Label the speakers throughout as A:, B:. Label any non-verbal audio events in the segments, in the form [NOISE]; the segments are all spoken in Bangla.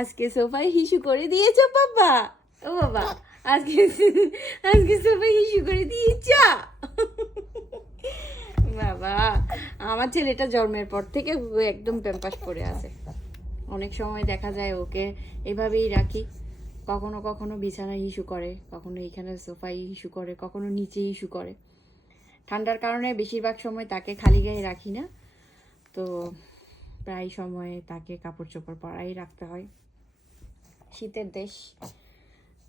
A: আজকে সোফায় হিসু করে দিয়েছ বাবা ও বাবা, আজকে [LAUGHS] আজকে সোফায় হিসু করে দিয়েছ? [LAUGHS] বাবা, আমার ছেলেটা জন্মের পর থেকে একদম প্যাম্পাস পরে আছে। অনেক সময় দেখা যায় ওকে এভাবেই রাখি। কখনো কখনো বিছানায় ইস্যু করে, কখনো এখানে সোফায় ইস্যু করে, কখনো নিচে ইস্যু করে। ঠান্ডার কারণে বেশিরভাগ সময় তাকে খালি গায়ে রাখি না। তো প্রায় সময় তাকে কাপড় চোপড় পরাই রাখতে হয়। শীতের দেশ।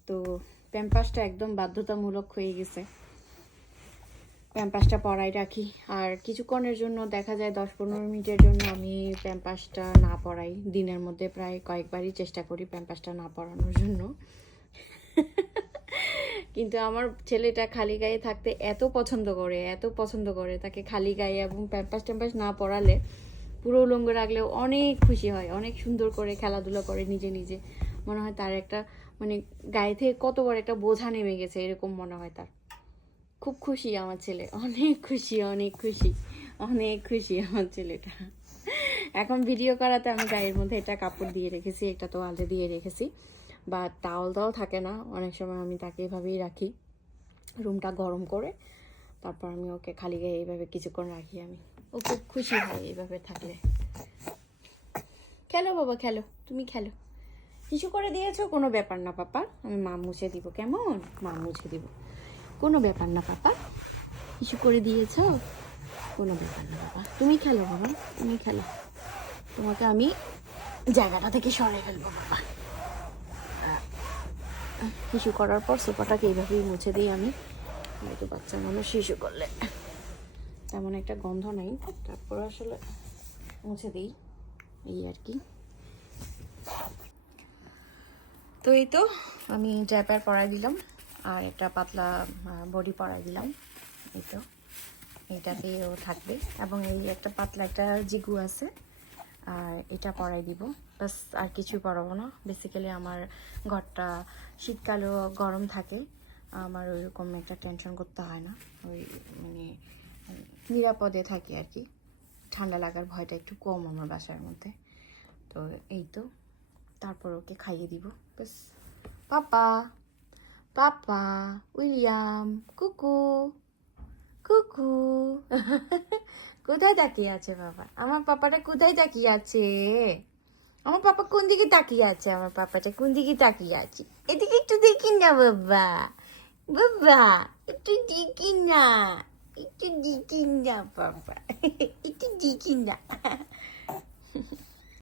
A: তো প্যাম্পাসটা একদম বাধ্যতামূলক হয়ে গেছে। প্যাম্পাসটা পরাই রাখি। আর কিছুক্ষণের জন্য দেখা যায় দশ পনেরো মিনিটের জন্য আমি প্যাম্পাসটা না পরাই দিনের মধ্যে প্রায় কয়েকবারই চেষ্টা করি প্যাম্পাসটা না পরানোর জন্য। কিন্তু আমার ছেলেটা খালি গায়ে থাকতে এত পছন্দ করে, এত পছন্দ করে তাকে খালি গায়ে এবং প্যাম্পাস ট্যাম্পাস না পরালে পুরো উলঙ্গ রাখলেও অনেক খুশি হয়, অনেক সুন্দর করে খেলাধুলা করে নিজে নিজে। মনে হয় তার একটা মানে গায়ে থেকে কত বড় একটা বোঝা নেমে গেছে এরকম মনে হয় তার। খুব খুশি আমার ছেলে, অনেক খুশি অনেক খুশি অনেক খুশি আমার ছেলেটা। এখন ভিডিও করাতে আমি গায়ের মধ্যে এটা কাপড় দিয়ে রেখেছি, একটা তোয়ালে দিয়ে রেখেছি। বা টাওয়াল দাও থাকে না, অনেক সময় আমি তাকে এভাবেই রাখি। রুমটা গরম করে, তারপর আমি ওকে খালি গায়ে এইভাবে কিছুক্ষণ রাখি আমি। ও খুব খুশি হয় এইভাবে থাকলে। খেলো বাবা, খেলো, তুমি খেলো। কিছু করে দিয়েছ? কোনো ব্যাপার না, পাপা। আমি মা মুছে দিব, কেমন? মা মুছে দিব। কোনো ব্যাপার না, পাপা। কিছু করে দিয়েছ? কোনো ব্যাপার না বাবা তুমি খেলো, বাবা। তুমি খেলো। তোমাকে আমি জায়গাটা থেকে সরে ফেলব বাবা শিশু করার পর সোফাটাকে এইভাবেই মুছে দিই আমি। হয়তো বাচ্চা মানুষ শিশু করলে। তেমন একটা গন্ধ নেই, তারপর আসলে মুছে দিই। এই আর কি। তো এই তো আমি ট্যাপার পরাই দিলাম আর একটা পাতলা বডি পরাই দিলাম। এই তো এইটাতেও থাকবে। এবং এই একটা পাতলা একটা জিগু আছে, আর এটা পরাই দিব। বাস, আর কিছু পরাবো না। বেসিক্যালি আমার ঘরটা শীতকালেও গরম থাকে, আমার ওইরকম একটা টেনশন করতে হয় না। ওই মানে নিরাপদে থাকি আর কি। ঠান্ডা লাগার ভয়টা একটু কম আমার বাসার মধ্যে। তো এই তো তারপর ওকে খাইয়ে দিব। ব্যাস। পাপা পাপা, উইলিয়াম, কুকু কুকু। [LAUGHS] কোথায় তাকিয়ে আছে বাবা? আমার পাপাটা কোথায় তাকিয়ে আছে? আমার পাপা কোন দিকে তাকিয়ে আছে? আমার পাপাটা কোন দিকে তাকিয়ে আছে? এদিকে একটু দেখি না বাবা। বাবা, একটু দেখি না। একটু দেখি না বাবা। [LAUGHS] একটু দেখি না। [LAUGHS]